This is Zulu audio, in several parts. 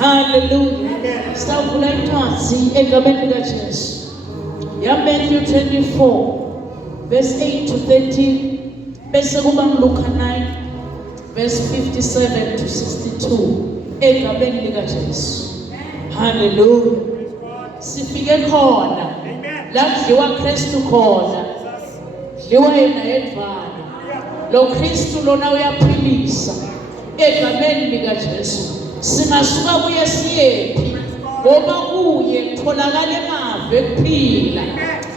Hallelujah. Stavula incwadi egameni likaJesu. Matthew 24 verse 8 to 13 bese kuba Luka 9 verse 57 to 62 egameni likaJesu. Hallelujah. Sifike khona la kudliwa Kristu khona. Dliwa yena yedvana. Lo Kristu lona uyaphilisa egameni likaJesu. Singasuka kuye siyephi ngoba kuye kutholakala emavi ekuphila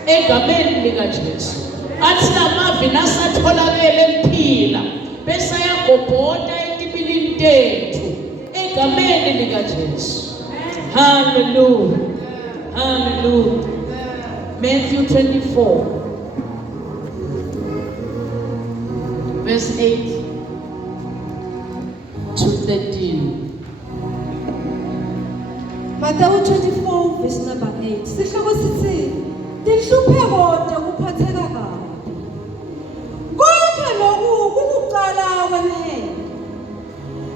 egameni likaJesu. Athi amavi nasatholakala ekuphila bese ayagobhoda etibilini tethu egameni likaJesu. Hallelujah. Hallelujah. Matthew 24 verse 8 to 13. Matthew 24 verse number 8. Sihloko sithi tinhlupheko tekuphatheka kabi. Konke lokhu kukuqala kwenene.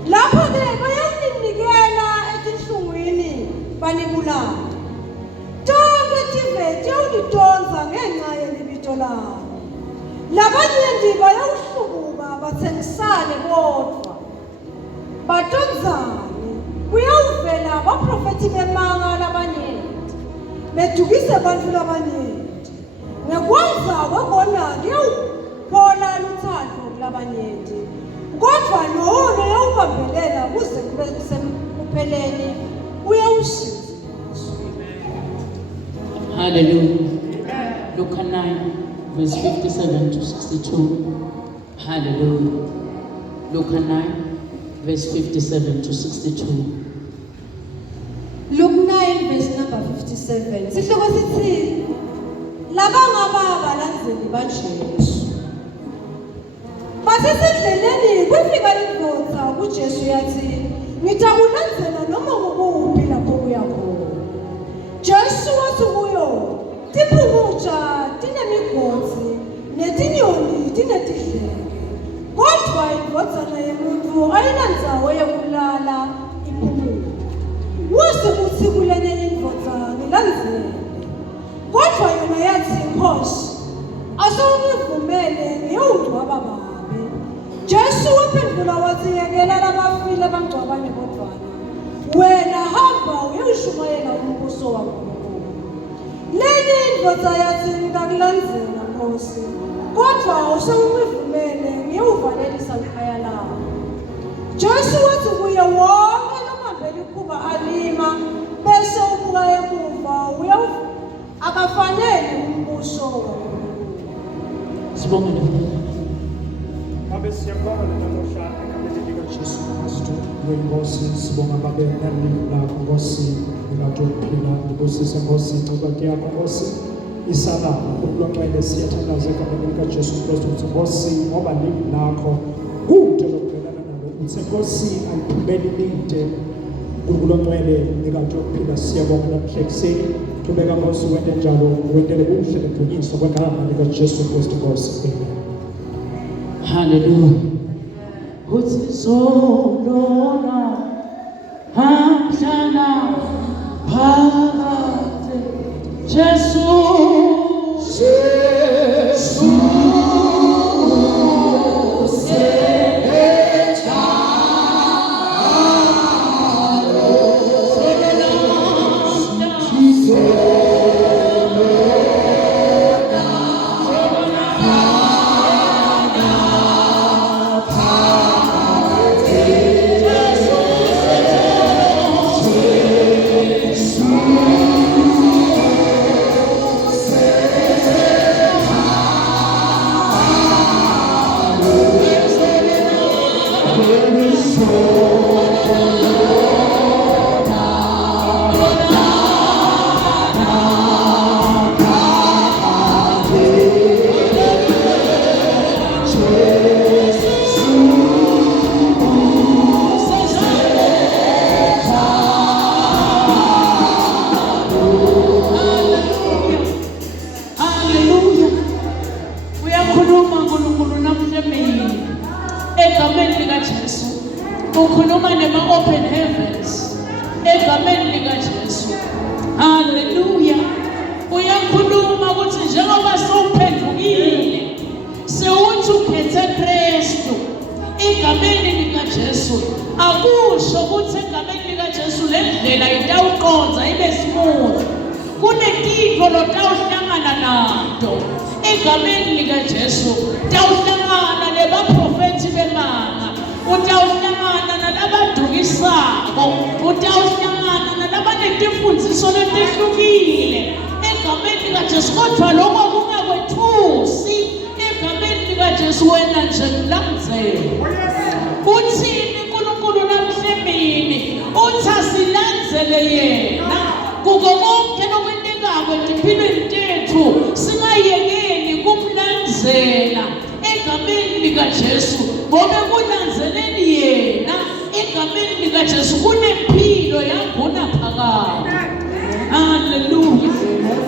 Lapho ke bayaninikela etinhlungwini banibulala. Tonke tive tewulidonsa ngenxa yelibito lawo. Labanye bayawuhlubuka bathengisane kodwa. Batonzane kuyawuvela abaprofeti bemanga labanyenti bedukise abantu labanyenti ngekwenza kwabona kuyawuphola luthando kulabanyenti kodwa lowo uyawubambelela kuze kube semupheleni uyawushiza. Hallelujah. Luka 9 verse 57 to 62. Hallelujah. Luka 9 verse 57 to 62. Luke 9 verse number 57. Sihloko sithi laba ngaba balandzeli baJesu Wasesendleleni kwafika indoda kuJesu yathi, "Ngitakulandzela noma ngukuphi lapho uya khona." Jesu wathi kuyo, "Tiphumuja tinemigodzi netinyoni tinetidleke, kodwa indvodzana yemuntfu ayinandzawo yekulala iphumule." Wase kutsi kulenye indvodza, "Ngilandzele." Kodwa yona yathi, "Nkosi, asewungivumele ngiyowungcwaba babe." Jesu waphendula wathi, "Yekela labafile bangcwabane bodwana. Wena hamba uyoshumayela umbuso waNkulunkulu." Lenye indvodza yathi, "Ngitakulandzela Nkosi, kodwa usewungivumele ngiyowuvalelisa ikhaya lami." Jesu wathi kuye, "Wonke lomhambela ikhuba alima bese ubuka emuva akafanele umbuso waNkulunkulu." Sibonge Baba. Babe siyabonga namuhla egameni likaJesu Kristu wenkosi, sibonga babe naleli lakho Nkosi ngikade ukuphila ngibusise Nkosi incebati yakho Nkosi isalama kulonxele siyathandaza egameni likaJesu Kristu ukuthi Nkosi ngoba leli lakho kude lokubelana nalo uthi Nkosi aliphumeli lide kulonxele ngikade ukuphila siyabonga namhla ekuseni qhubeka Nkosi wente njalo wentele kuhle neqiniso kwegama likaJesu Kristu Nkosi. Amen. Hallelujah. Uthi solona hamhlana phakathi Jesu ukhuluma nema-open heavens egameni likaJesu. Haleluya. Uyakhuluma ukuthi njengoba sewuphendukile sewuthi ukhethe Kristu egameni likaJesu, akusho ukuthi egameni likaJesu le ndlela itawuqonza ibe smooth. Kunetintfo lotawuhlangana nato egameni likaJesu. Tawuhlangana nebaprofethi bemanga, utawuhlangana nalabadukisako, utawuhlangana nalabanetimfundiso letehlukile egameni likaJesu. Kodwa lokho kungakwethusi egameni likaJesu. Wena nje mlandzele. Uthini uNkulunkulu namhla emini? Uthi asilandzele yena kuko konke lokwentekako empilweni tethu, singayekeli kumlandzela egameni likaJesu, ngoba kulandzeleni yena egameni likaJesu kunempilo yangona phakade. Haleluya,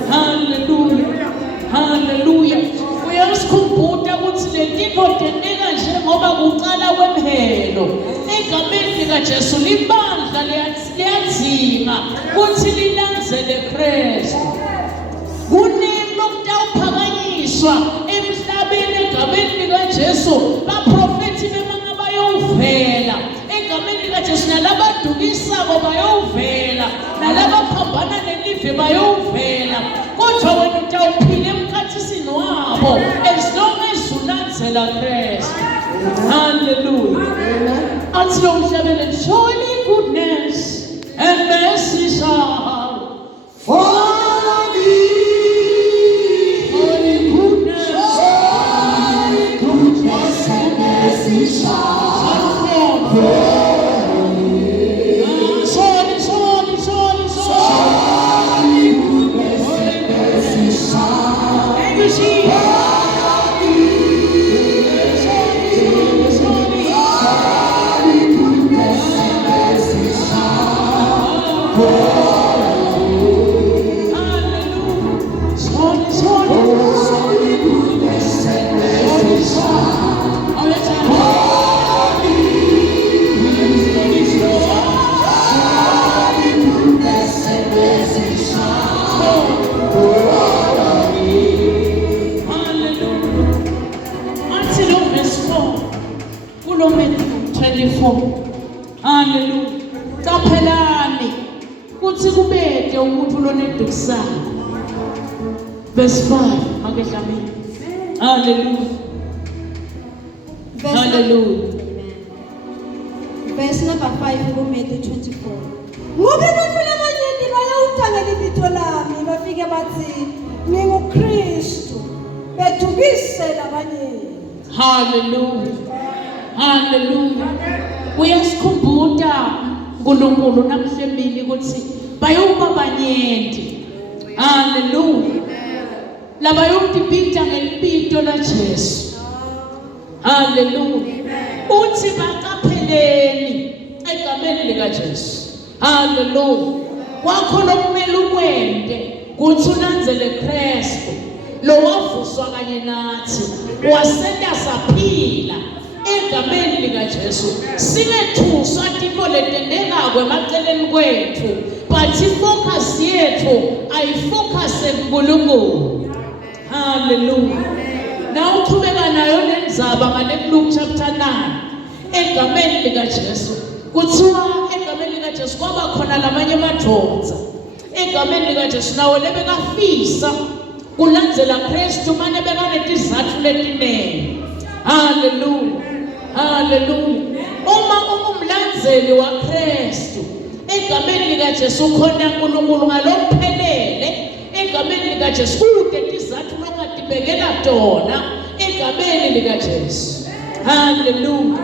haleluya, haleluya. Uyasikhumbuza ukuthi le nto tenteka njengoba kuqala kwemhelo egameni likaJesu. Libandla liyadzinga ukuthi lilandzele Kristu. Kuningi okutawuphakanyiswa emhlabeni egameni likaJesu. Baprofethi bemanga bayovela egameni likaJesu, nalabadukisako bayovela, nalabaphambana nelive bayovela. Kodwa wena utawuphila emkhathisini wabo as long as ulandzela Kristu. Hallelujah. Athi lo mhlabeni, surely goodness and mercy shall follow me. Surely goodness and mercy shall follow me. Surely goodness and mercy shall follow me. Hallelujah. Kaphelani kuthi kubeke umuntu lonedukisana. Verse 5 make dlamini. Hallelujah. Hallelujah. Verse number 5 kuMatthew 24. Ngoba abantu labanyenti bayawuthangela ibitho lami bafike bathi nginguKristu bedukise labanyenti. Hallelujah. Hallelujah. Uyasikhumbula uNkulunkulu namhlemini ukuthi bayuba banyenti. Hallelujah. Laba yokudibita ngelibito la Jesu. Hallelujah. Uthi baqapheleni egameni lika Jesu. Hallelujah. Kwakho lokumele ukwende kuthi ulandzele Kristu lo wavuswa kanye nathi wasenta saphila egameni lika Jesu. Singethuswa into letendekako emaceleni kwethu, but ifocus yethu ayifocus kuNkulunkulu. Hallelujah. Na uqhubeka nayo lenzaba ngale Luke chapter 9 egameni lika Jesu. Kuthiwa egameni lika Jesu kwaba khona lamanye amadvodza egameni lika Jesu nawo lebekafisa kulandzela Kristu manje bekanetizathu letinene. Hallelujah. Hallelujah. Uma ungumlandzeli wa Kristu egameni lika Jesu khona uNkulunkulu ngalokuphelele egameni lika Jesu kude tizathu longatibekela tona egameni lika Jesu. Hallelujah.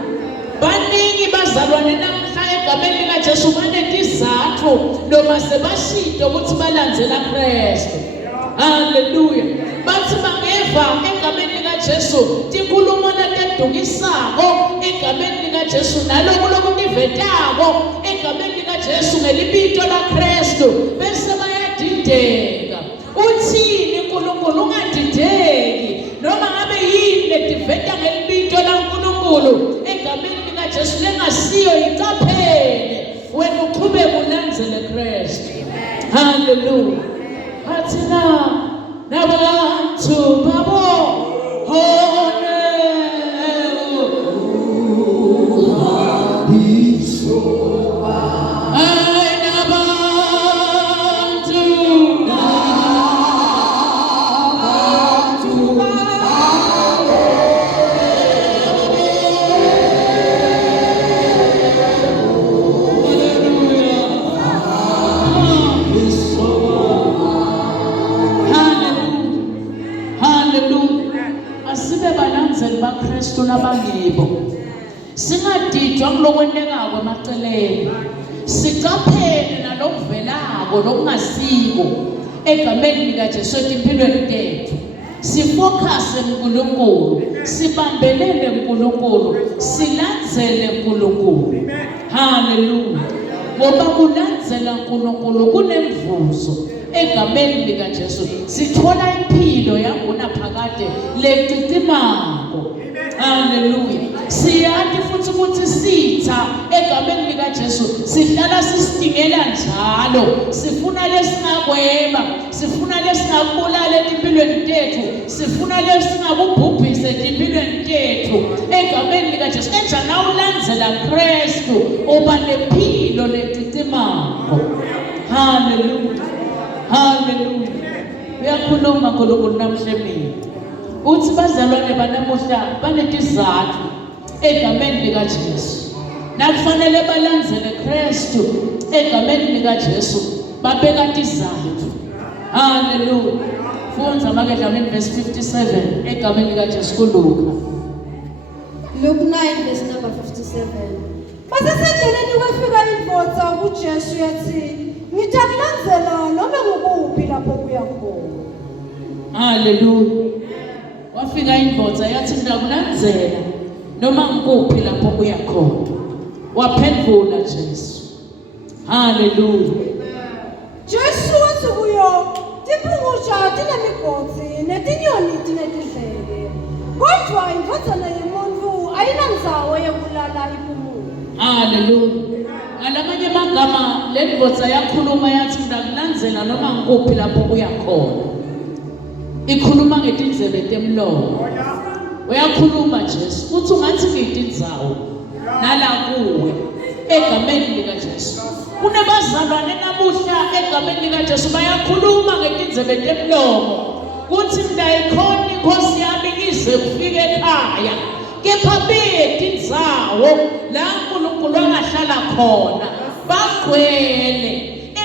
Baningi bazalwane namhla egameni lika Jesu banetizathu noma sebashito ukuthi balandzela Kristu. Hallelujah. Bathi bangeva egameni lika Jesu tinkulumo letedukisako egameni lika Jesu naloko lokutivetako egameni lika Jesu ngelibito la Kristu bese bayadideka. Uthini uNkulunkulu ungadideki noma ngabe yini letiveta ngelibito la uNkulunkulu egameni lika Jesu lengasiyo iqaphele wena uqhubeke ulandzele Kristu. Hallelujah. Atina nabantu babo hone Kristu nabangibo singadidwa kulokwendekako emaceleni, siqaphele nalokuvelako lokungasiko egameni lika Jesu empilweni tethu, sifocuse kuNkulunkulu, sibambelele kuNkulunkulu, silandzele kuNkulunkulu. Hallelujah. Ngoba kulandzela uNkulunkulu kunemvuzo egameni lika Jesu, sithola impilo yangona phakade letitimako. Hallelujah. Siyathi futhi ukuthi sitha egameni lika Jesu sihlala sisidingela njalo, sifuna lesingakweba, sifuna lesingabulala empilweni tethu, sifuna lesingakubhubhisa empilweni tethu egameni lika Jesu. Enjana ulandzela Kristu uba nempilo letitimako. Hallelujah. Hallelujah. Uyakhuluma uNkulunkulu namhlemini uthi bazalwane banamuhla banetizathu egameni lika Jesu, nakufanele balandzele Kristu egameni lika Jesu, babeka tizathu. Hallelujah. Fundza make dlamini verse 57 egameni lika Jesu kuLuka. Luke 9 verse number 57. Basesendleleni kwafika indvodza kuJesu yathi ngitakulandzela noma ngukuphi lapho kuya khona. Hallelujah. Wafika indvodza yathi ngitakulandzela noma ngukuphi lapho kuya khona. Waphendula Jesu. Hallelujah. Jesu wathi kuyo, tiphungusha tinemigodzi netinyoni tinetidleke. Kodwa indodana yomuntu ayinandzawo yokulala iphumule. Hallelujah. Ngalamanye amagama le ndvodza yakhuluma yathi ndakulandzela noma ngikuphi lapho uya khona. Ikhuluma ngetindlebe temlomo. Uyakhuluma Jesu uthi ungathi ngiyitindzawo nala kuwe egameni lika Jesu. Kunabazalwane namuhla egameni lika Jesu bayakhuluma ngetindlebe temlomo. Kuthi ndayikhona inkosi yami ize kufike ekhaya. Kepha betindzawo la uNkulunkulu angahlala khona bagcwele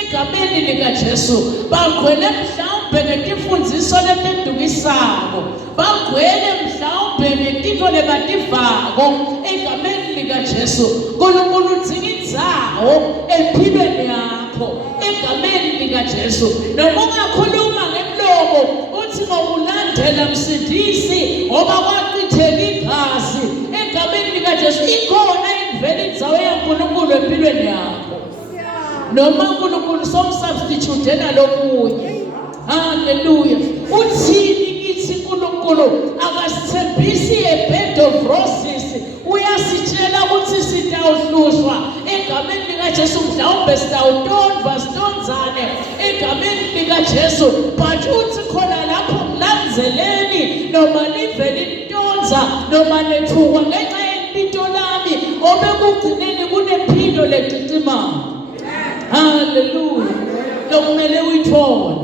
egameni lika Jesu, bagcwele mhlawumbe ngetimfundiso letedukisako, bagcwele mhlawumbe ngetintfo lebativako egameni lika Jesu. uNkulunkulu udzinga indzawo empilweni yakho egameni lika Jesu. Noma ungakhuluma ngemlomo uthi ngokulandela Msindisi ngoba kwachitheka igazi egameni lika Jesu, ikhona invela indzawo yaNkulunkulu empilweni yakho. Noma uNkulunkulu somsubstitute nalomunye. Hallelujah. Uthini kithi uNkulunkulu akasithembisi a bed of roses, uyasitshela ukuthi sitawuhlushwa egameni lika Jesu, mhlawumbe sitawutonva sitonzane egameni lika Jesu, but uthi khona lapho mlandzeleni noma nive lintonza noma nethukwa ngenxa yempilo lami obekugcineni kunempilo letitimanga. Hallelujah. Lokumele uyithole.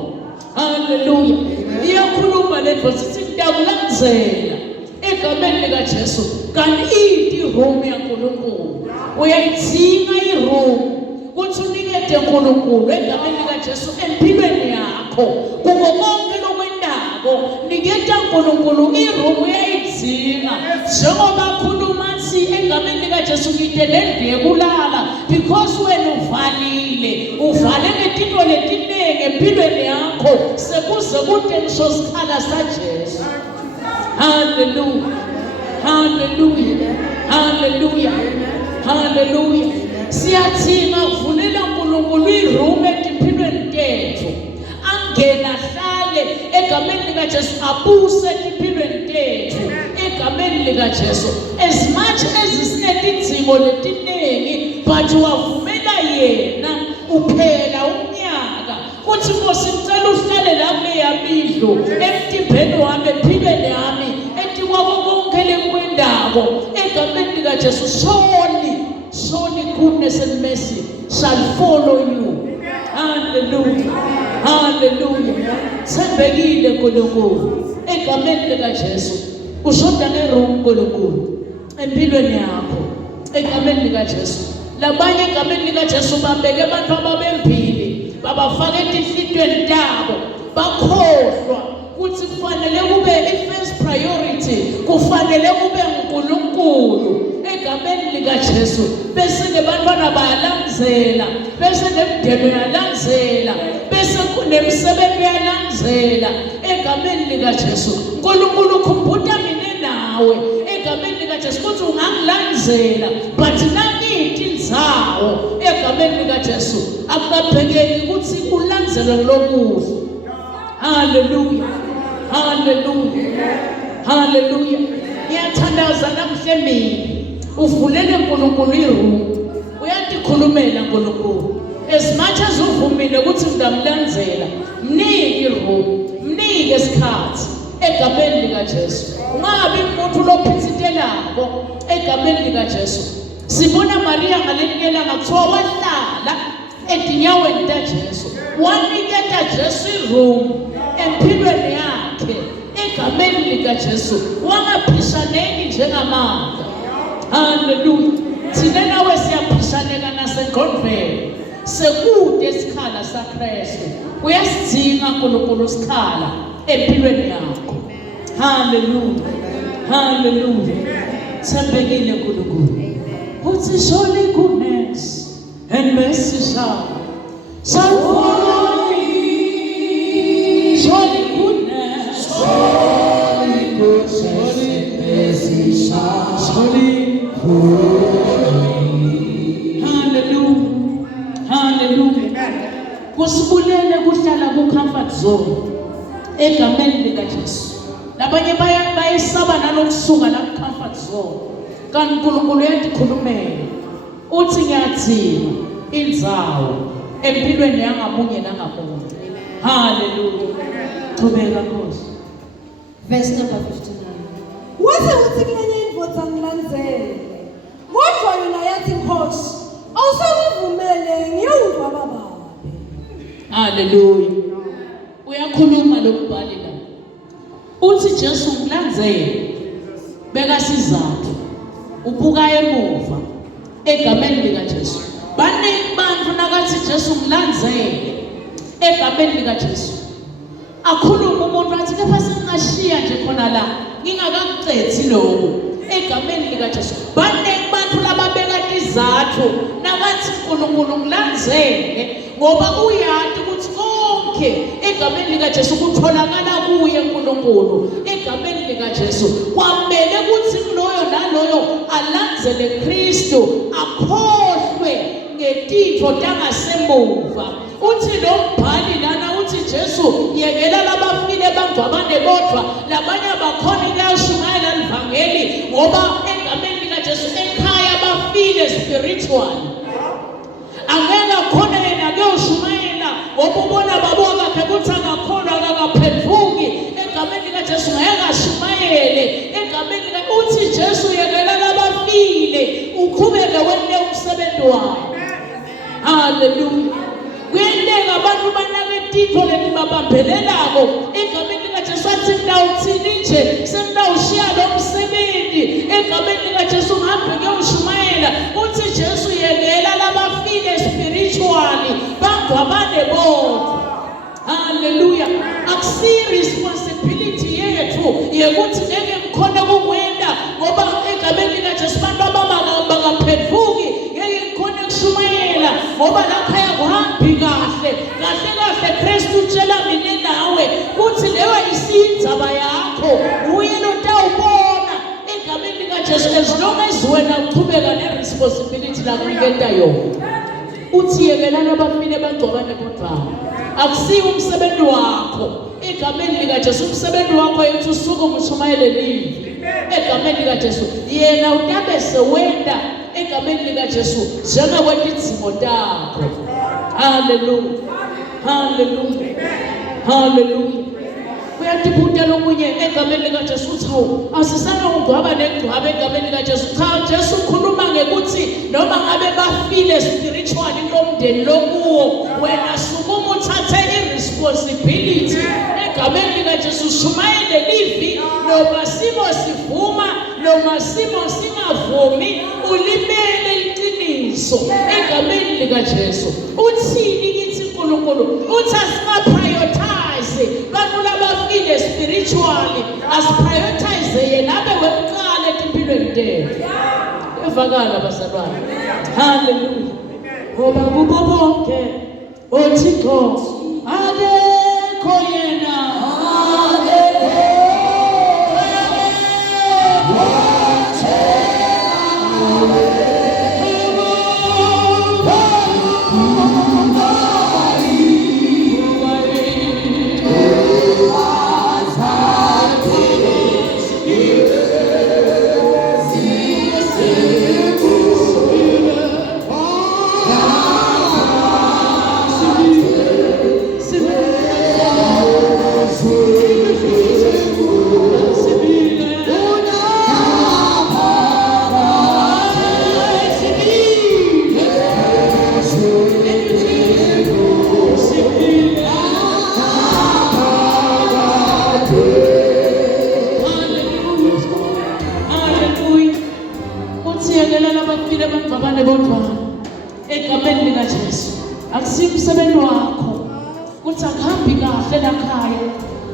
Hallelujah. Iyakhuluma le ndvodza sithi ngiyakulandzela egameni lika Jesu. Kanti iti room yaNkulunkulu uyayidzinga iroom kuthi unikete uNkulunkulu egameni lika Jesu empilweni yakho. Kuko konke lokwendako niketa uNkulunkulu iroom uyayidzinga. Njengoba khuluma nsi egameni lika Jesu ngite lendlu yekulala because wena uvale ngetintfo letinengi empilweni yakho sekuze kute ngisho sikhala saJesu. Hallelujah. Hallelujah. Hallelujah. Hallelujah. Siyathinga kuvulela uNkulunkulu iroom etimpilweni tethu. Angena hlale egameni lika Jesu, abuse etimpilweni tethu egameni lika Jesu. As much as sinetidzingo letinengi but wavumela yena uphela umnyaka kuthi Nkosi ngicela uhlale la kuleyamidlo emtimbeni wami empilweni yami etikwako konke lekwendako egameni lika Jesu. Surely goodness and mercy shall follow you. Hallelujah. Hallelujah. Thembekile uNkulunkulu egameni lika Jesu. Ushoda neroom uNkulunkulu empilweni yakho egameni lika Jesu. Labanye egameni lika Jesu babeke abantu ababempili babafaka etinhlitweni tabo bakhohlwa kuthi kufanele kube i-first priority, kufanele kube uNkulunkulu egameni lika Jesu. Bese nebantwana bayalandzela, bese nemndeni uyalandzela, bese kunemsebenzi uyalandzela egameni lika Jesu. uNkulunkulu khumbuta mina nawe egameni lika Jesu kuthi ungangilandzela but nangiyitindzawo egameni lika Jesu. Akukabhekeki ukuthi ulandzele lokuhle. Hallelujah. Hallelujah. Hallelujah. Ngiyathandaza namhle mina uvulele uNkulunkulu iroom uyatikhulumela uNkulunkulu. As much as uvumile ukuthi ngamlandzela mnike iroom, mnike isikhathi egameni lika Jesu. Ungabi umuntu lophitsitelako egameni lika Jesu. Sibona Maria ngalenikela ngakuthiwa wahlala etinyaweni taJesu, waniketa Jesu iroom empilweni yakhe egameni lika Jesu. Wangaphishaneki njengamandla. Hallelujah. Thina nawe siyaphishaneka naseGonville sekude isikhala saKristu. Uyasidzinga uNkulunkulu isikhala empilweni yakho. Hallelujah. Hallelujah. Thembekile uNkulunkulu. Uthi surely goodness and mercy shall follow me. Surely goodness and mercy shall follow me. Hallelujah. Hallelujah. kusibulele kuhlala ku-comfort zone egameni likaJesu. Labanye bayisaba nalokusuka la ku-comfort zone, kanti uNkulunkulu uyadikhulumela uthi ngiyathina indzawo empilweni yangamunye nangamunye. Hallelujah. Qhubeka Nkosi. Verse number 59. Wase uthi kulenye indvodza ngilandzele, kodwa yona yathi Nkosi, awusangivumele ngiyowuva bababe. Hallelujah. Uyakhuluma lokubhali la. Uthi Jesu ngilandzele, beka sizathu, ubuka emuva egameni likaJesu. Baningi bantu nakathi Jesu ngilandzele egameni likaJesu, akhuluma umuntu athi kepha singashiya nje khona la ngingakakucethi lokho egameni likaJesu. Baningi bantu lababeka izathu nakathi uNkulunkulu ngilandzele ngoba uyati ukuthi konke egameni likaJesu kutholakala kuye uNkulunkulu. Egameni likaJesu kwamele ukuthi kuloyo naloyo alandzele Kristu, akhohlwe ngetitho tangasemuva. Uthi lo mbhali lana uthi Jesu yekela labafile bangcwabane bodwa, labanye abakhona kuyashumayela livangeli ngoba egameni likaJesu ekhaya bafile spiritual. Angeke khona yena kuyoshumayela ngoba ubona baboka bakhe kuthi angakholwa akaphendvuki egameni likaJesu ngeke ashumayele egameni uthi Jesu yekela labafile uqhubeke wende umsebenzi wakhe. Hallelujah. Kuyenteka abantu banake titho leti babambelelako egameni likaJesu athi ngidawuthini nje sengidawushiya lo msebenzi egameni likaJesu ngihambe ngiyoshumayela. Uthi Jesu yekela labafile spiritually bangcwabane bodwa. Hallelujah. Akusiyi responsibility yethu yekuthi ngeke ngikhona kukwenda ngoba egameni likaJesu bantu abangaphendvuki ngeke ngikhona kushumayela ngoba lakhaya kuhambi kahle Kristu utshela mina nawe kuthi leyo isindzaba yakho uye lotawubona egameni likaJesu as long as wena uqhubeka neresponsibility lakuniketa yona. Uthi yekelana abafile bangcwabane bodwa. Akusiyi umsebenzi wakho egameni likaJesu. Umsebenzi wakho yethi usuke umshumayele livi egameni likaJesu. Yena utabe sewenda egameni likaJesu njengakwenda izimo takho. Hallelujah. Hallelujah. Hallelujah. Uyatibuta lomunye egameni likaJesu uthi hawu asisana ungcwaba negcwaba egameni likaJesu. Cha, Jesu ukhuluma ngekuthi noma ngabe bafile spiritually lomndeni lokuwo, wena sukuma uthathe irresponsibility egameni likaJesu. Shumayele livi noma simo sivuma noma simo singavumi, ulimele iqiniso egameni likaJesu. Uthini kithi uNkulunkulu? Uthi asiprioritize bantu labafile spiritually, asiprioritize yena abe wekuqala empilweni tethu. Evakala bazalwane. Hallelujah. Ngoba kubo bonke oThixo akekho yena. Egameni likaJesu. Akusiyi umsebenzi wakho kuthi akuhambi kahle lakhaya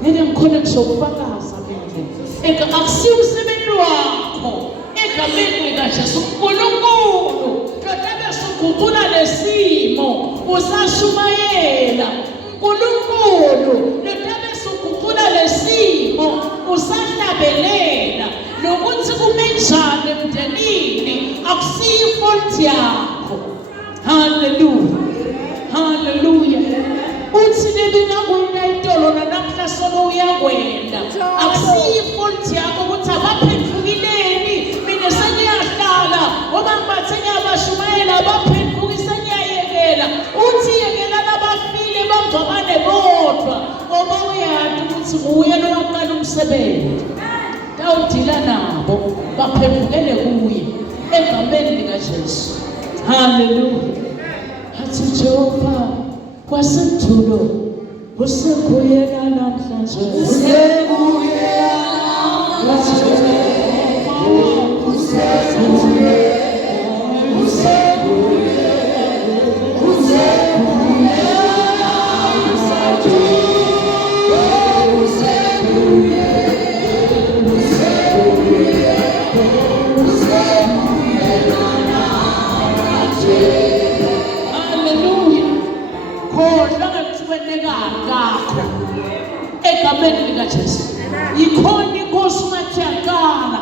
ngeke ngikhone kusokufakaza mina. Akusiyi umsebenzi wakho egameni likaJesu. uNkulunkulu lotabe suguqula lesimo usashumayela. uNkulunkulu lotabe suguqula lesimo usahlabelela nokuthi kumenjani emndenini akusiyi fault yakho. Hallelujah. Hallelujah. uthi nebingakuyina itolo namhla solo uyakwenda akusiyi fault yakho ukuthi abaphendukileni mina sengiyahlala ngoba ngibathe ngiyabashumayela abaphendukisa ngiyayekela uthi yekela labafile bangcwabane bodwa ngoba uyazi ukuthi nguye lowaqala umsebenzi tawudila nabo baphendukele kuye egameni likaJesu. Hallelujah. Athi Jehova kwasentulo usekuyena namhlanje egameni likaJesu. Yikhona inkosi ungathi yakala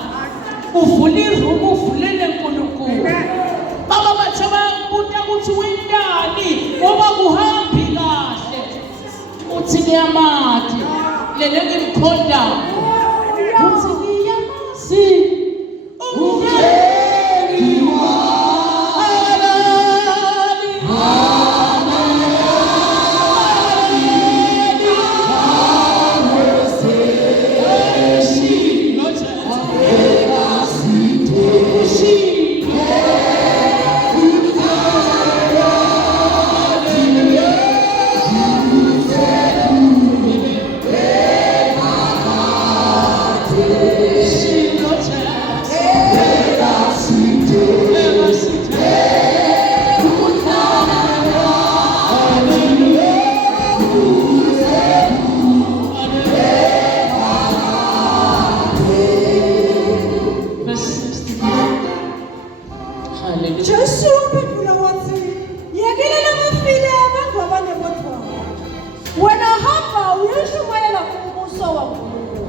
uvule irumu uvulele uNkulunkulu. Baba bathe bayakubuta ukuthi wendani ngoba kuhambi kahle. Uthi ngiyamathi lele ngimkhonda uthi ngiyamazi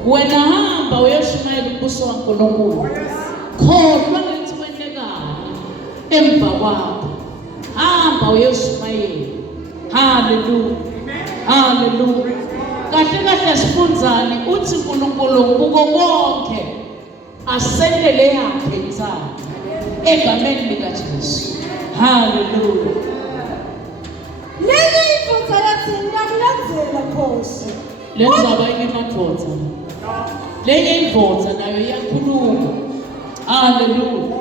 wena hamba uyashumayela umbuso waNkulunkulu kholwa ngithi wendekani emva kwakho hamba uyashumayela. Hallelujah. Hallelujah. Kahle kahle sifundzani uthi uNkulunkulu kuko konke asendele yakhe insana egameni likaJesu. Hallelujah. Lenye imfutho yathi ngiyakulandzela Nkosi. Lenzaba inemadvodza. Lenye imfutho nayo iyakhuluma. Hallelujah.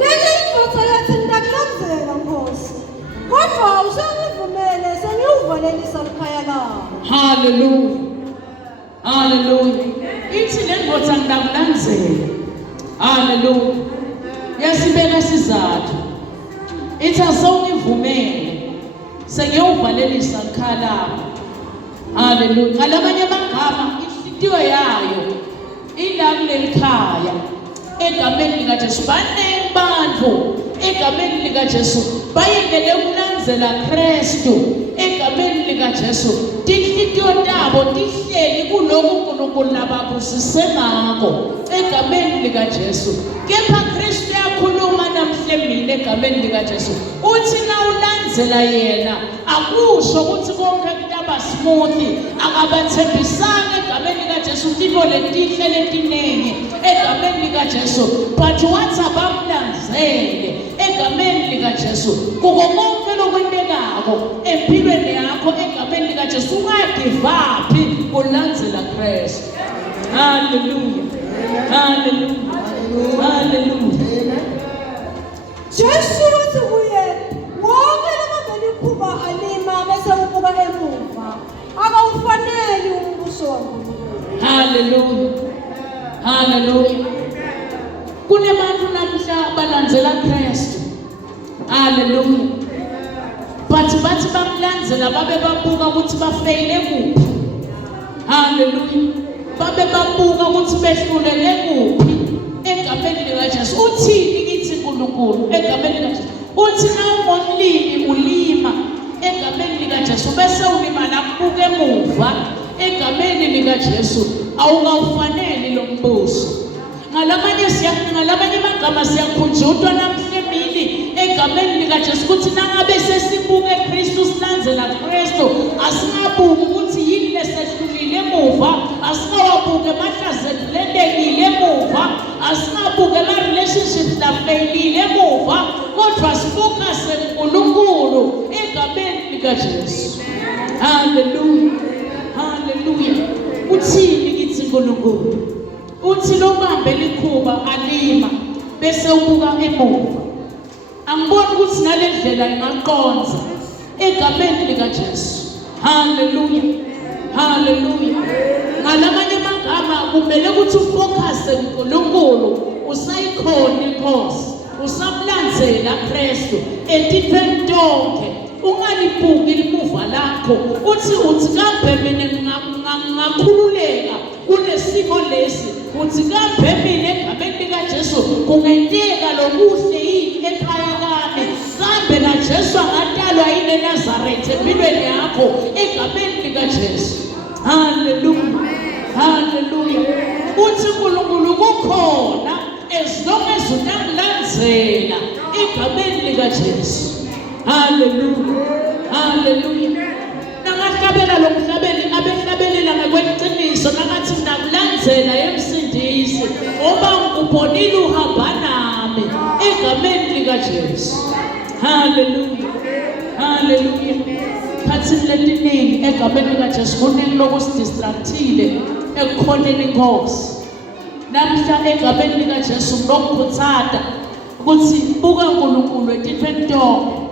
Lenye imfutho yathi ngiyakulandzela Nkosi. Kodwa usengivumele sengiuvalelisa likhaya lami. Hallelujah. Hallelujah. Ithi lendvodza ngiyakulandzela. Hallelujah. Yasibeka sizathu. Ithi asewungivumele sengiyovalelisa likhaya lami. Hallelujah. Ngalamanye amagama inhliziyo yayo ila kulelikhaya egameni likaJesu. Baningi bantu egameni likaJesu bayekele ukulandzela Kristu egameni likaJesu. Tinhliziyo tabo tihleli kuloko uNkulunkulu lababusise ngakho egameni likaJesu. Kepha Kristu yakhuluma namhla egameni likaJesu. Uthi na ulandzela yena akusho ukuthi konke kutaba smooth akabathembisanga egameni likaJesu into letihle letinengi egameni likaJesu, but wathi abamlandzele egameni likaJesu kuko konke lokwentekako empilweni yakho egameni likaJesu. Ungagivapi ulandzela Kristu. Hallelujah. Hallelujah. Hallelujah. Jesu uthi kuye wonke lamaveli ikhuba alima bese ubuka emuva akawufaneli umbuso waNkulunkulu. Hallelujah. Hallelujah. Kunebantu namhla balandzela Kristu. Hallelujah. Bathi bamlandzela babe babuka ukuthi bafeyile kuphi. Hallelujah. Babe babuka ukuthi behlulele kuphi egameni likaJesu. Uthini kithi uNkulunkulu egameni likaJesu? Uthi na ungumlimi ulima egameni likaJesu bese ulima nakubuka emuva egameni likaJesu awukawufaneli lo mbuso. Ngalamanye amagama siyakhunjutwa namhla emini egameni likaJesu ukuthi nangabe sesibuke Kristu silandzela Kristu likaJesu. Hallelujah. Hallelujah. Uthini kithi uNkulunkulu? Uthi lobambe likhuba alima bese ubuka emuva. Angiboni ukuthi nalendlela ingaqonza egameni likaJesu. Hallelujah. Hallelujah. Ngalamanye amagama kumele ukuthi ufocus kuNkulunkulu, usayikhona inkosi, usamlandzela Kristu entithweni tonke. Ungalibuki limuva lakho uthi kambe mina ngakhululeka kulesimo lesi, uthi kambe mina egameni likaJesu kungenteka lokuhle yini ekhaya kami, kambe naJesu angatalwa yini eNazaretha empilweni yakho egameni likaJesu. Hallelujah. Hallelujah. Uthi uNkulunkulu kukhona as long as unamlandzela egameni likaJesu. Hallelujah. Hallelujah. Nangahlabela lo mhlabeli abehlabelela ngakweqiniso nakathi nakulandzela emsindisi oba ngikubonile uhamba nami egameni likaJesu. Hallelujah. Hallelujah. Phathini letiningi egameni likaJesu kuningi lokusidistractile ekukhoneni inkosi. Namhla egameni likaJesu ngokukhuthata ukuthi buka uNkulunkulu entithweni tonke.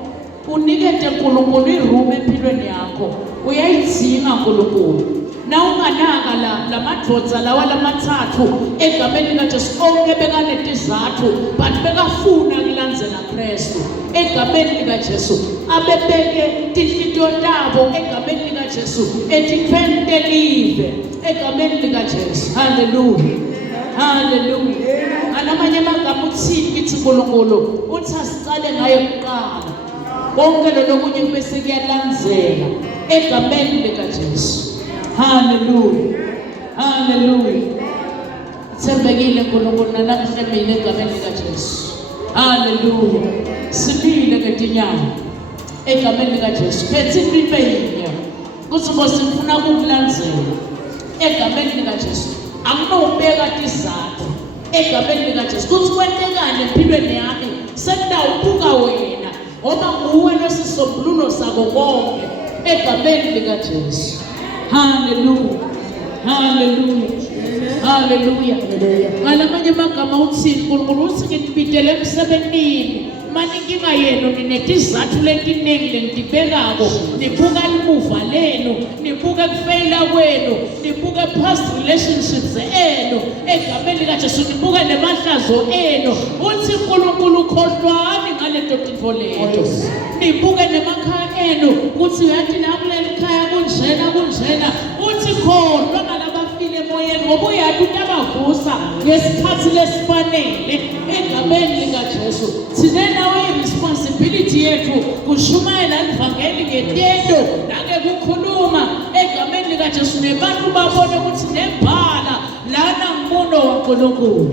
Unikete uNkulunkulu iroom empilweni yakho. Uyayidzinga uNkulunkulu. Na unganaka la madvodza lawa lamathathu egameni likaJesu onke bekanetizathu but bekafuna kulandzela Kristu egameni likaJesu, abebeke tinhlitiyo tabo egameni likaJesu etithweni telive egameni likaJesu. Hallelujah. Hallelujah. Alamanye amagama uthini kithi uNkulunkulu? Uthi asicale ngayo kuqala. Konke lokunye bese kuyalandzela egameni likaJesu. Hallelujah. Hallelujah. Sembekile uNkulunkulu namhla mina egameni likaJesu. Hallelujah. Sibile ngetinyawo egameni likaJesu. Phethe impilo yinye. Kuthi ngosifuna ukukulandzela egameni likaJesu. Anginobeka tizathu egameni likaJesu. Kuthi kwentekane empilweni yami sengidawubuka wena ngoba nguwe lesisombululo sako konke egameni likaJesu. Hallelujah. Hallelujah. Hallelujah. Ngalamanye amagama uthini uNkulunkulu uthi ngitibitele emsebentini maninkinga yenu ninetizathu letiningi lentibekako, nibuka limuva lenu, nibuka kufeyila kwenu, nibuka past relationships enu egameni likaJesu, nibuka nemahlazo enu. Uthi uNkulunkulu khohlwani ngaleto tintfo leto. Nibuke nemakhaya enu ukuthi yathi nakuleli khaya kunjena. Uthi khohlwa ngalabafile emoyeni ngoba uyathi utabavusa ngesikhathi lesifanele egameni likaJesu. Thina nawe responsibility yethu kushumayela ivangeli ngetendo nangekukhuluma egameni likaJesu nebantu babone ukuthi nebhala lana ngumuntu waNkulunkulu.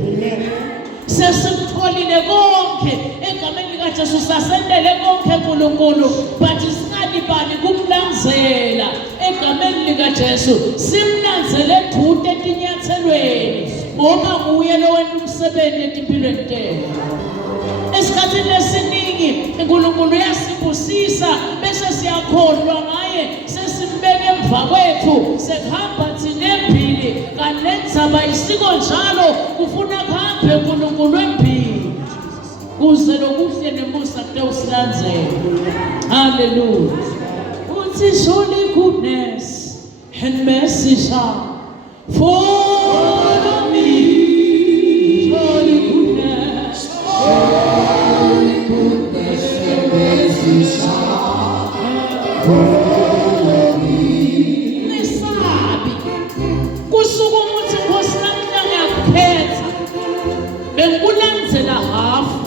Sesikutholile konke egameni likaJesu, sasendele konke uNkulunkulu, but singalibali kumlandzela egameni likaJesu. Simlandzele eduze etinyathelweni ngoba nguye lowenza umsebenzi etimpilweni tethu. Esikhathini esiningi uNkulunkulu uyasibusisa bese siyakhohlwa ngaye, sesimbeke emva kwethu, sekuhamba thina embili kanendzaba isiko njalo kufuna kuhambe uNkulunkulu embili kuze lokuhle nemusa kutewusilandzela. Hallelujah. Uthi surely goodness and mercy shall follow me. Surely goodness and mercy shall follow me. Nisabi kusuka ukuthi Nkosi namhla ngiyakukhetha benkulandzela hafu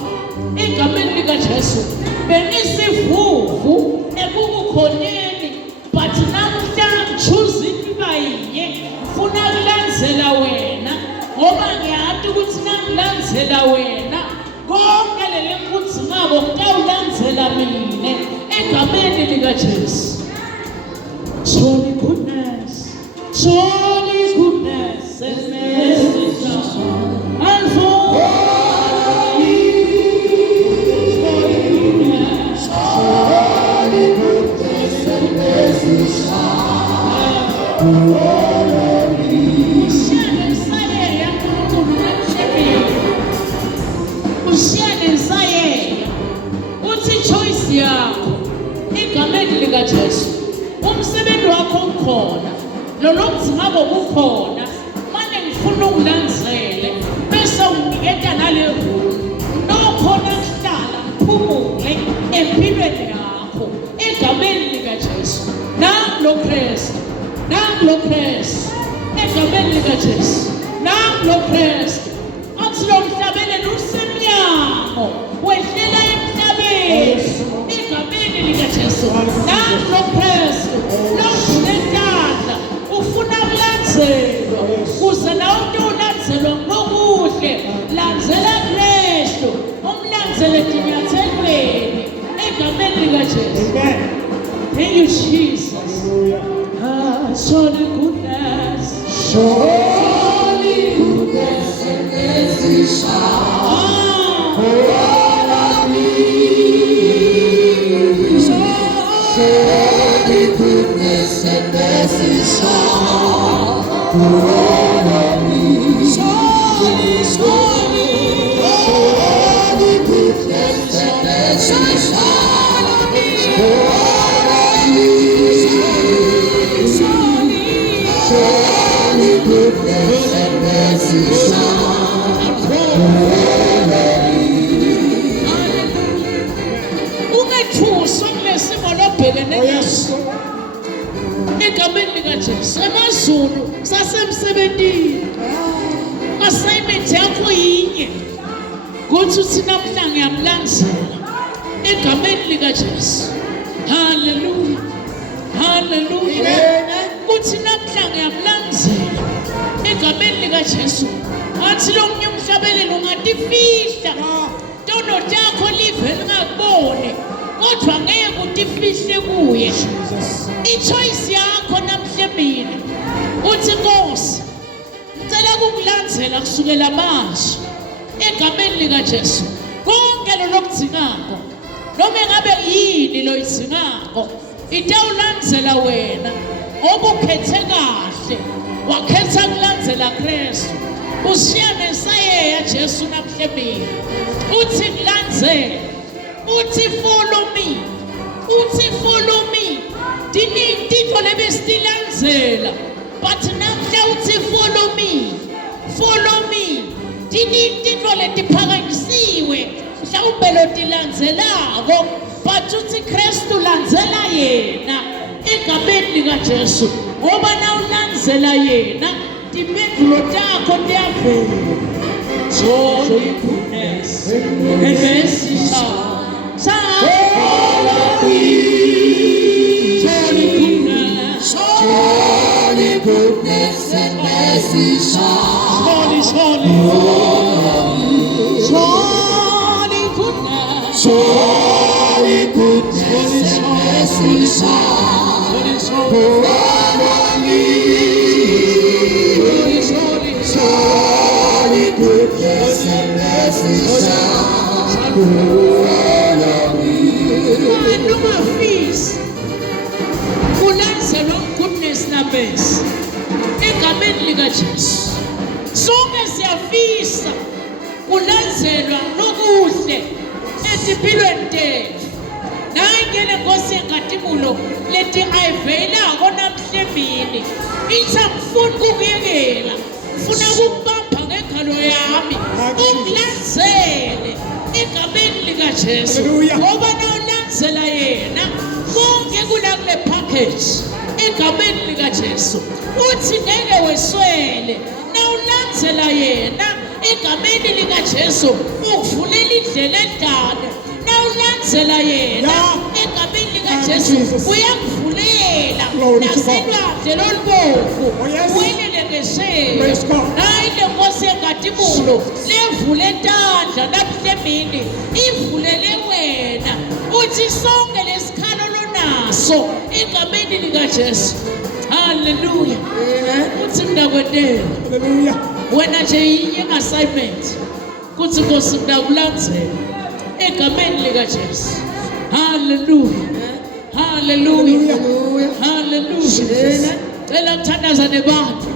egameni likaJesu, benisivuvu ekukukhoneni, but namhla choose impilo yinye, ufuna kulandzela wena ngoba ngiyazi ukuthi nangilandzela wena konke lelikudzingako kutawulandzela mina egameni likaJesu. Surely goodness and mercy shall follow me. Surely goodness and Ushiyane saye uthi choice yakho igameni lika Jesu umsebenzi wakho ukhona lo nokuzima bokukhona manje ngifuna ukulandzele bese uniketa nale hulu nokhona kuhlala phumule empilweni yakho egameni lika Jesu nangulo Kristu egameni lika Jesu nangulo Kristu athi lo mhlabeni lusemnyango wehlela emhlabeni egameni lika Jesu nangulo Kristu lomhlentanda ufuna ukulandzelwa kuze nawe ulandzelwa ngokuhle landzela Kristu umlandzele ezinyathelweni egameni lika Jesu. Thank you, Jesus. Surely goodness. Surely goodness and mercy shall follow me. Surely goodness and mercy shall follow me. Surely goodness and mercy shall follow me. Surely goodness and mercy shall follow me. Ungethusa kulesimo lobhekene naso egameni lika Jesu. Emazulu sasemsebentini assignment yakho yinye kuthi uthi namhla ngiyamlandzela egameni lika Jesu. Hallelujah, hallelujah. Kuthi namhla ngiyamlandzela egameni lika Jesu. Athi lo mnye umhlabelelo ungatifihla tono takho live lingakubone kodwa ngeke utifihle kuye. I-choice yakho namhlebile uthi Nkosi ngicela ukukulandzela kusukela manje egameni lika Jesu. Konke lo lokudzingako noma ngabe yini lo idzingako itawulandzela wena ngoba ukhethe kahle wakhetha kulandzela Kristu. Ushiyane saye Jesu namhlebile uthi kulandzela uthi follow me diningi tintfo lebesitilandzela but namhla uthi follow me diningi tintfo letiphakanyisiwe mhlawumbe lotilandzelako but uthi Kristu landzela yena egameni lika Jesu ngoba nawulandzela yena timpendulo takho tiyavela. Surely goodness and mercy shall follow me. Surely goodness and mercy shall follow me. Surely goodness. Surely goodness and mercy shall follow me. Surely goodness and mercy shall follow me. Ungafisi ulandzelwa goodness na mercy egameni lika Jesu. Sonke siyafisa ulandzelwa lokuhle ezimpilweni tethu. Nayingene Nkosi engadimulo leti ayivelako namhlebini ithi angifuni ukukuyekela ngifuna ukukubamba ngengalo yami ungilandzele egameni lika Jesu ngoba nawulandzela yena konke kula kule package egameni lika Jesu uthi ngeke weswele nawulandzela yena egameni lika Jesu ukuvulela indlela endala nawulandzela yena egameni lika Jesu uyakuvulela naselwandle lolubomvu uyelelekeshele nayi le Nkosi engadimulo levule entandla namhlebini ivulele wena uthi sonke lesikhalo lonaso egameni lika Jesu. Hallelujah. Uthi mntakwetela wena nje yinye assignment kuthi Nkosi ngiyakulandzela egameni lika Jesu. Hallelujah. Hallelujah. Hallelujah. ukuthandaza nebantu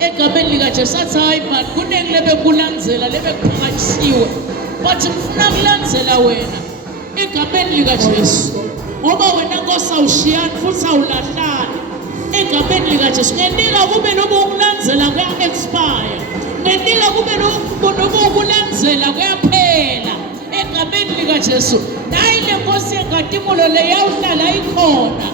egameni likaJesu athi hayi man kuningi lebekulandzela lebekuphakanyisiwe but ngifuna kulandzela wena egameni likaJesu ngoba wena Nkosi awushiyani futhi awulahlani egameni likaJesu ngenika kube noba ukulandzela kuya-expire ngenika kube noba ukulandzela kuyaphela egameni likaJesu nayi le Nkosi yengadumulo leyawuhlala ikhona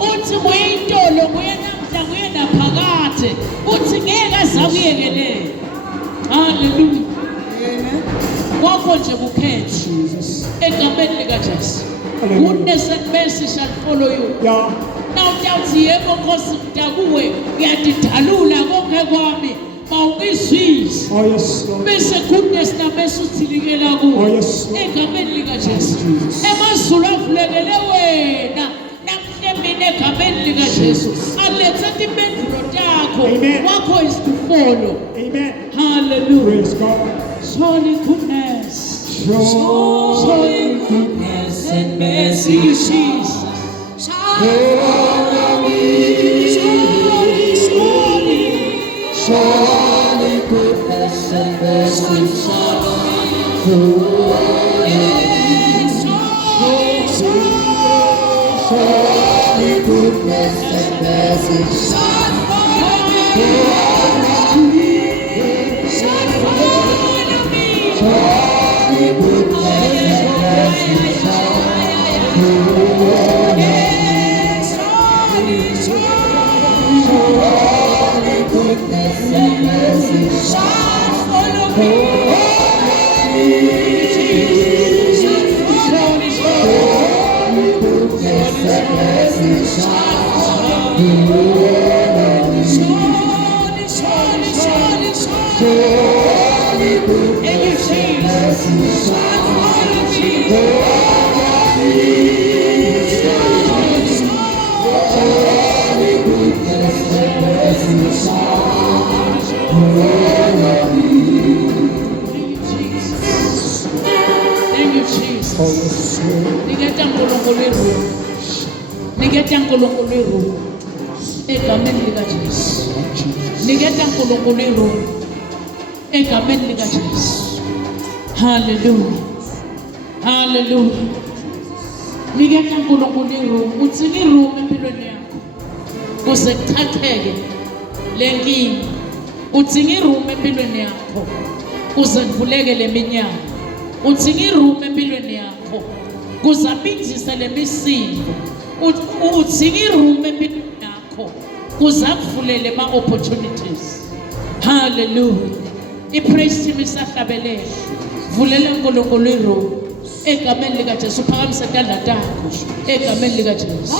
uthi nguye intolo nguye namhla nguye naphakade uthi ngeke aze akuyekelele haleluya kwakho nje kukhethe egameni likaJesu goodness and mercy shall follow you Yeah. now uthi yebo Nkosi mntakuwe ngiyadidalula konke kwami mawungizwise Oh, yes, Lord. bese goodness na mercy uthilikela kuwe Oh, yes, Lord. egameni likaJesu Jesus. emazulu avulekele wena namhle mina egameni likaJesu alethe impendulo yakho Amen. wakho is to follow Amen. hallelujah Praise God. surely goodness Surely goodness and mercy Jesus surely goodness and mercy surely goodness and mercy surely goodness and mercy surely goodness and mercy thank you Jesus Oh, yes, Lord. niketa nkulunkulu irumu niketa nkulunkulu irumu egameni likaJesu niketa nkulunkulu irumu egameni likaJesu hallelujah hallelujah niketa nkulunkulu irumu uthini irumu empilweni yakho kuze kuchatheke lenkinga udzinga irumu empilweni yakho kuze kuvuleke leminyango udzinga irumu empilweni yakho kuze abindise lemisindo udzinga irumu empilweni yakho kuze akuvulele ama-opportunities hallelujah i-praise team isahlabelele vulela nkulunkulu irumu egameni likaJesu phakamise izandla zakho egameni likaJesu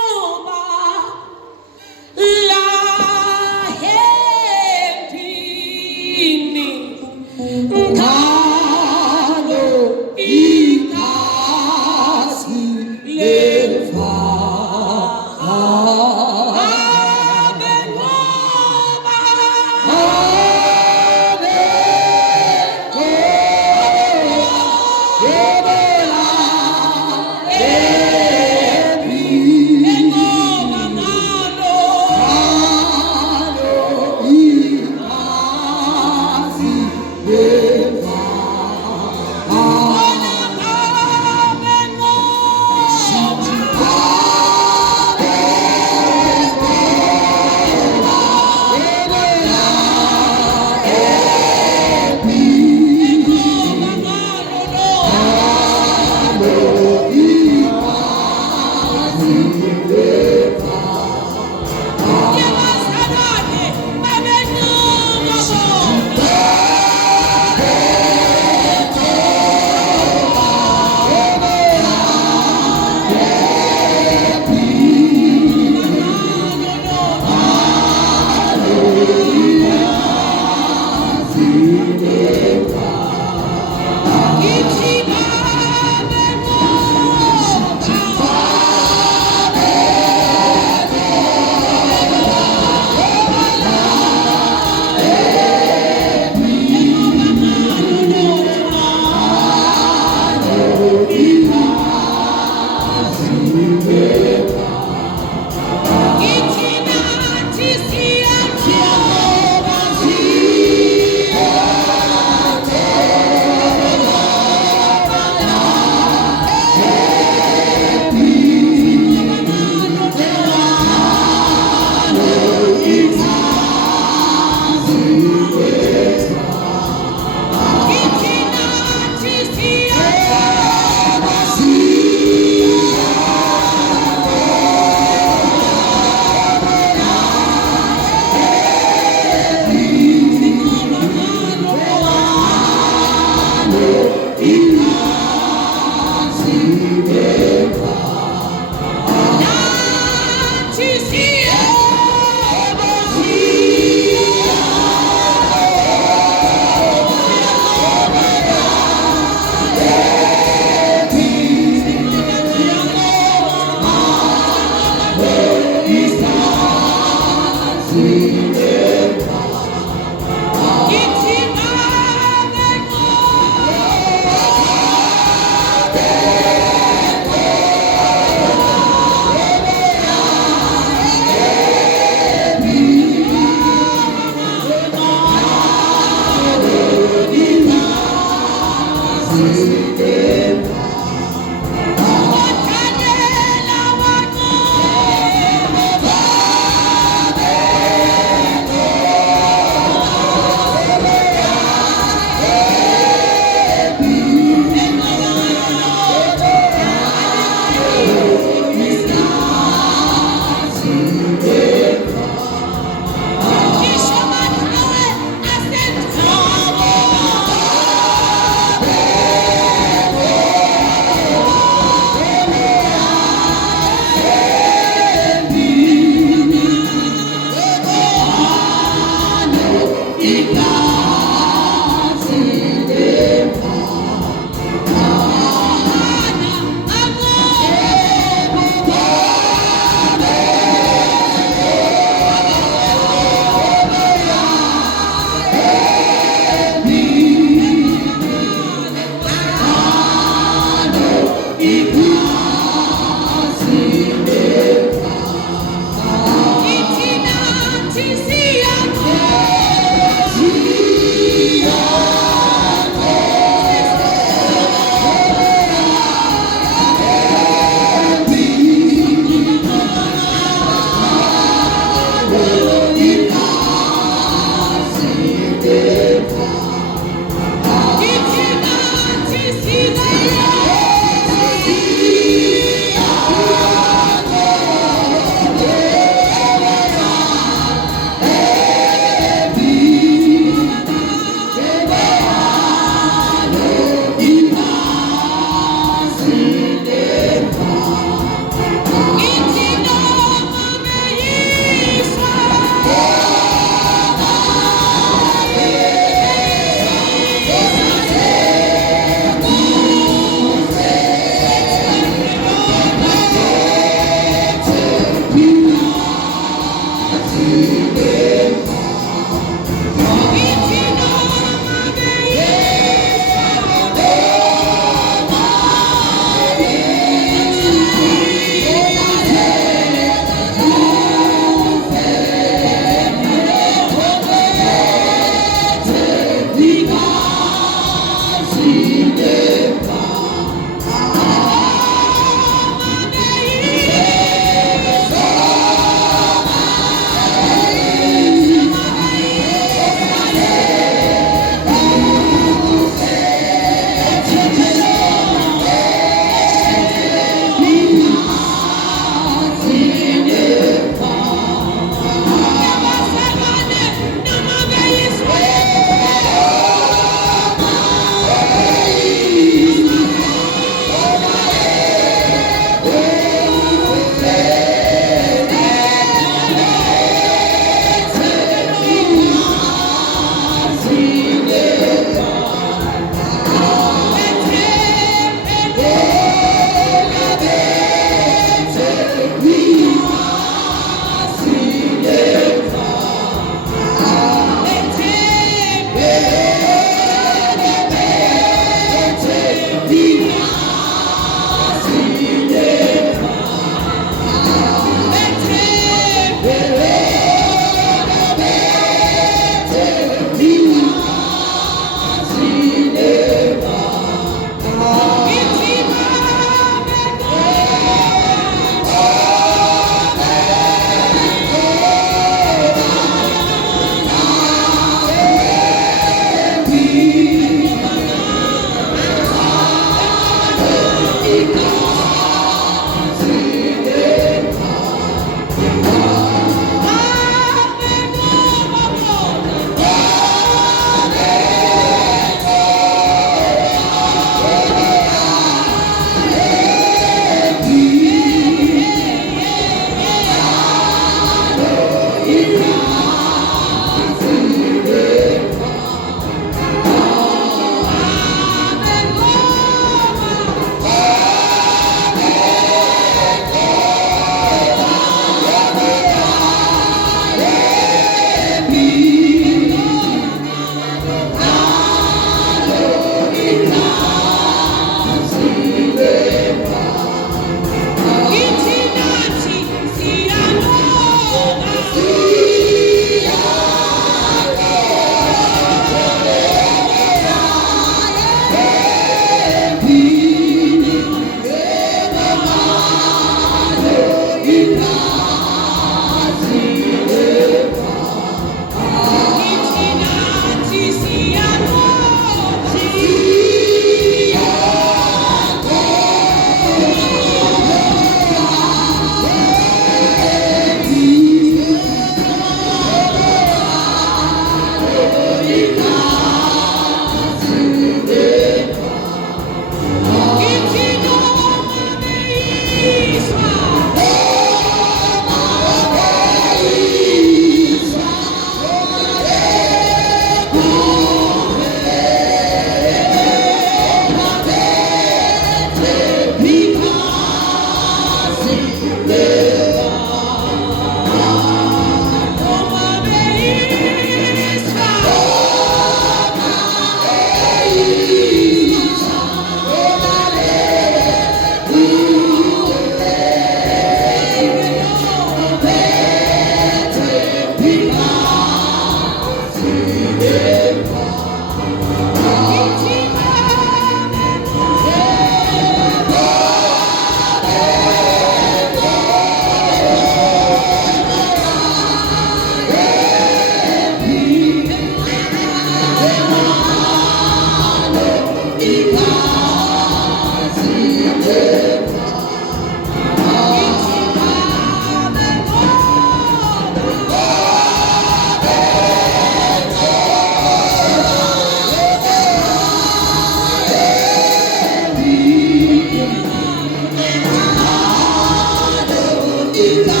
Ika